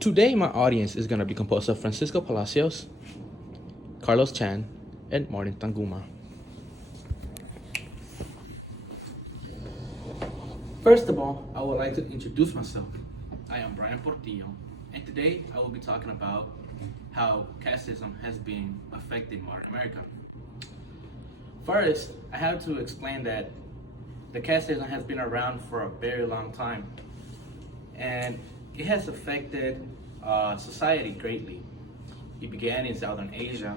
Today, my audience is going to be composed of Francisco Palacios, Carlos Chan, and Martin Tanguma. First of all, I would like to introduce myself. I am Brian Portillo, and today I will be talking about how casteism has been affecting modern America. First, I have to explain that the casteism has been around for a very long time, and it has affected society greatly. It began in Southern Asia,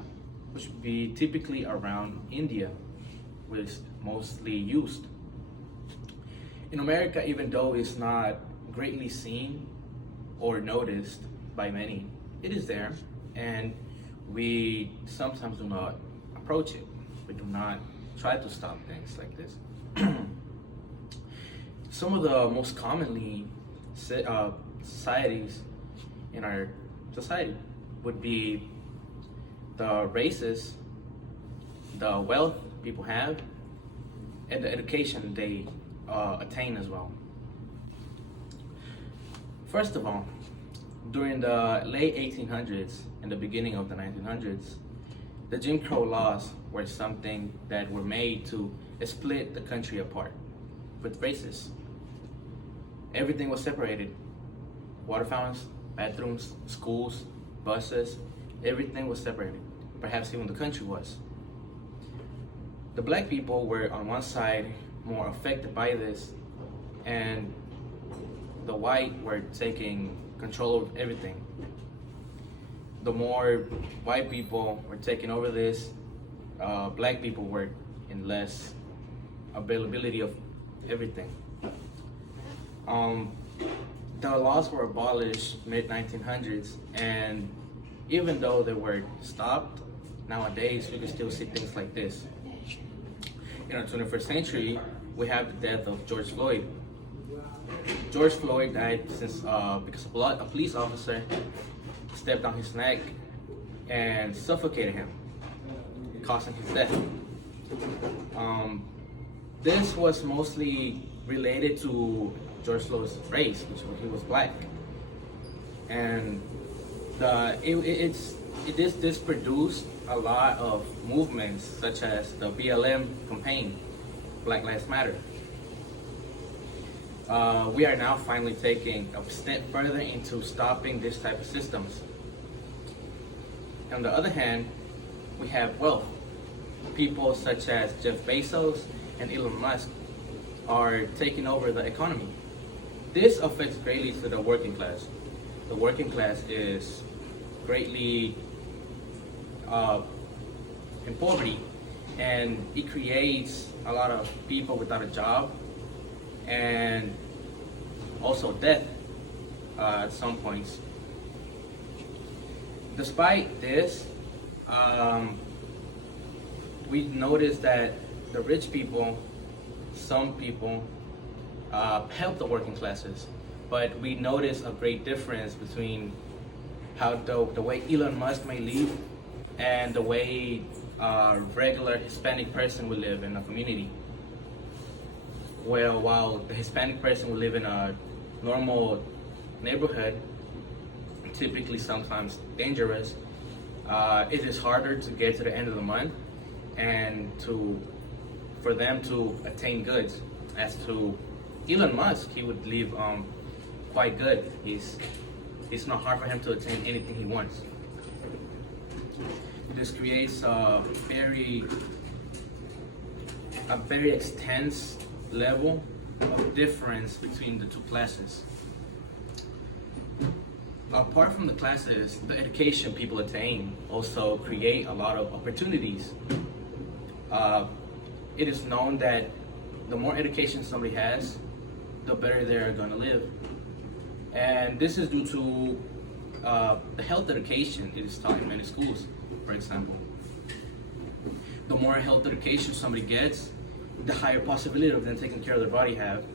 which would be typically around India, which is mostly used. In America, even though it's not greatly seen or noticed by many, it is there, and we sometimes do not approach it. We do not try to stop things like this. Some of the most commonly societies in our society would be the races, the wealth people have, and the education they attain as well. First of all, during the late 1800s and the beginning of the 1900s, the Jim Crow laws were something that were made to split the country apart with races. Everything was separated. Water fountains, bathrooms, schools, buses, everything was separated. Perhaps even the country was. The black people were on one side more affected by this, and the white were taking control of everything. The more white people were taking over this, black people were in less availability of everything. The laws were abolished mid 1900s, and even though they were stopped, nowadays we can still see things like this. In our 21st century, we have the death of George Floyd. George Floyd died because a police officer stepped on his neck and suffocated him, causing his death. This was mostly related to George Floyd's race, which he was black, and this produced a lot of movements such as the BLM campaign, Black Lives Matter. We are now finally taking a step further into stopping this type of systems. On the other hand, we have wealth. People such as Jeff Bezos and Elon Musk are taking over the economy. This affects greatly to the working class. The working class is greatly in poverty, and it creates a lot of people without a job and also death at some points. Despite this, we noticed that the rich people, some people, help the working classes, but we notice a great difference between how the way Elon Musk may live and the way a regular Hispanic person would live in a community. Well, while the Hispanic person would live in a normal neighborhood, typically sometimes dangerous, it is harder to get to the end of the month and for them to attain goods. As to Elon Musk, he would live quite good. It's not hard for him to attain anything he wants. This creates a very extensive level of difference between the two classes. Apart from the classes, the education people attain also create a lot of opportunities. It is known that the more education somebody has, the better they're going to live. And this is due to the health education it is taught in many schools, for example. The more health education somebody gets, the higher possibility of them taking care of their body have.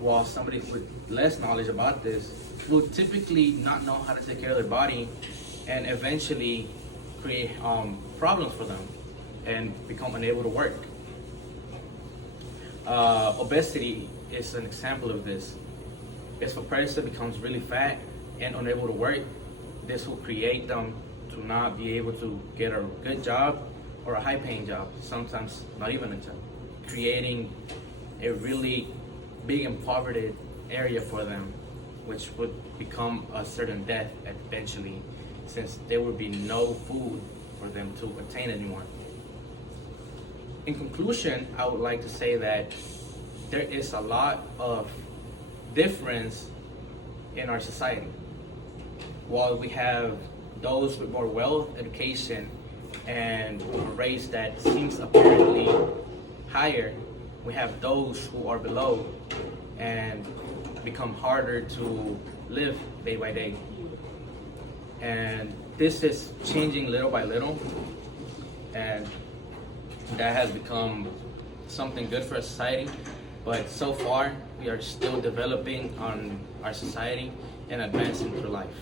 While somebody with less knowledge about this will typically not know how to take care of their body and eventually create problems for them and become unable to work. Obesity is an example of this. If a person becomes really fat, and unable to work, this will create them to not be able to get a good job or a high paying job, sometimes not even a job, creating a really big impoverished area for them, which would become a certain death eventually, since there would be no food for them to attain anymore. In conclusion, I would like to say that there is a lot of difference in our society. While we have those with more wealth, education, and a race that seems apparently higher, we have those who are below and become harder to live day by day. And this is changing little by little, and that has become something good for society. But so far, we are still developing on our society and advancing through life.